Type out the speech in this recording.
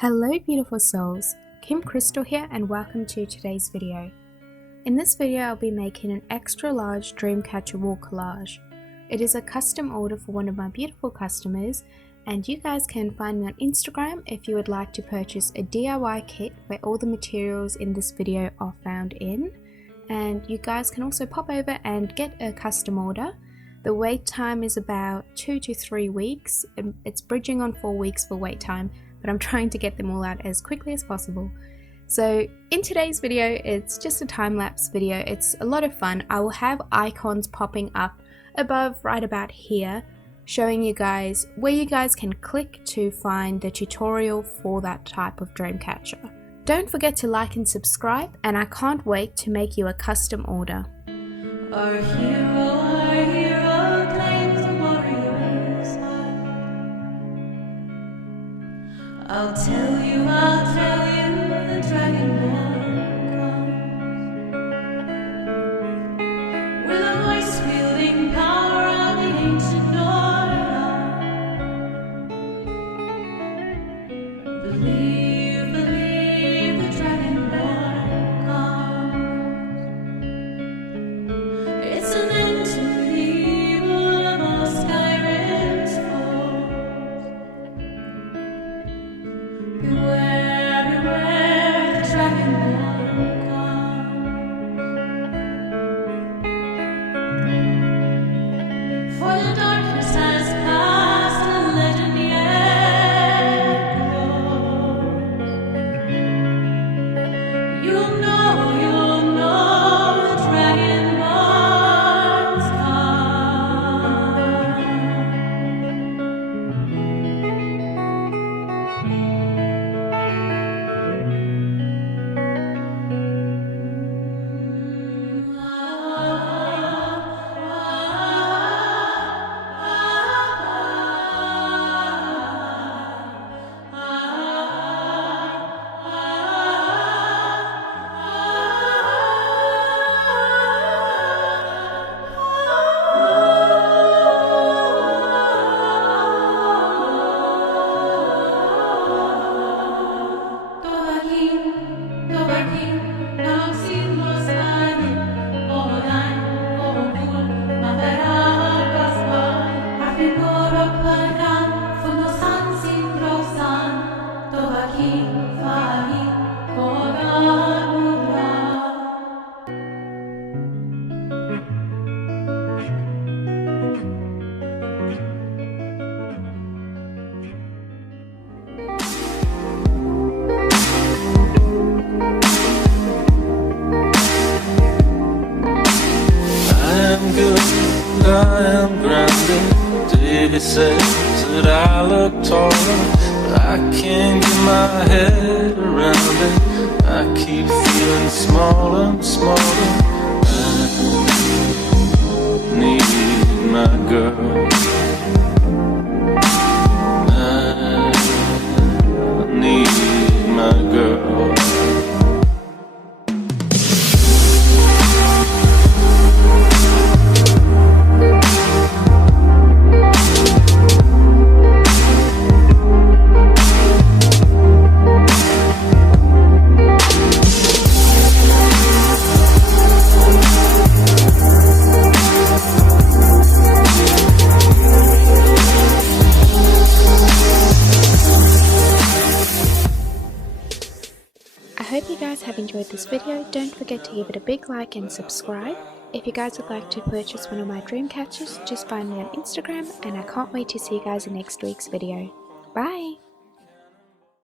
Hello beautiful souls, Kim Crystal here and welcome to today's video. In this video I'll be making an extra large Dreamcatcher wall collage. It is a custom order for one of my beautiful customers and you guys can find me on Instagram if you would like to purchase a DIY kit where all the materials in this video are found in, and you guys can also pop over and get a custom order. The wait time is about 2 to 3 weeks. It's bridging on 4 weeks for wait time, but I'm trying to get them all out as quickly as possible. So in today's video, it's just a time-lapse video. It's a lot of fun. I will have icons popping up above right about here, showing you guys where you guys can click to find the tutorial for that type of Dreamcatcher. Don't forget to like and subscribe, and I can't wait to make you a custom order. Our hero claims the warrior's heart. I'll tell you, the dragonborn comes. With a voice wielding power of the ancient order. Believe, the dragonborn comes. It's an end to the evil of all Skyrim's foes. Beware, the dragonborn comes. For the darkness has passed and legend yet grows. You'll know the dragonborn's I am grounded. David says that I look taller, but I can't get my head around it. I keep feeling smaller and smaller. I need my girl. I need my girl. I hope you guys have enjoyed this video. Don't forget to give it a big like and subscribe. If you guys would like to purchase one of my Dreamcatchers, just find me on Instagram, and I can't wait to see you guys in next week's video. Bye!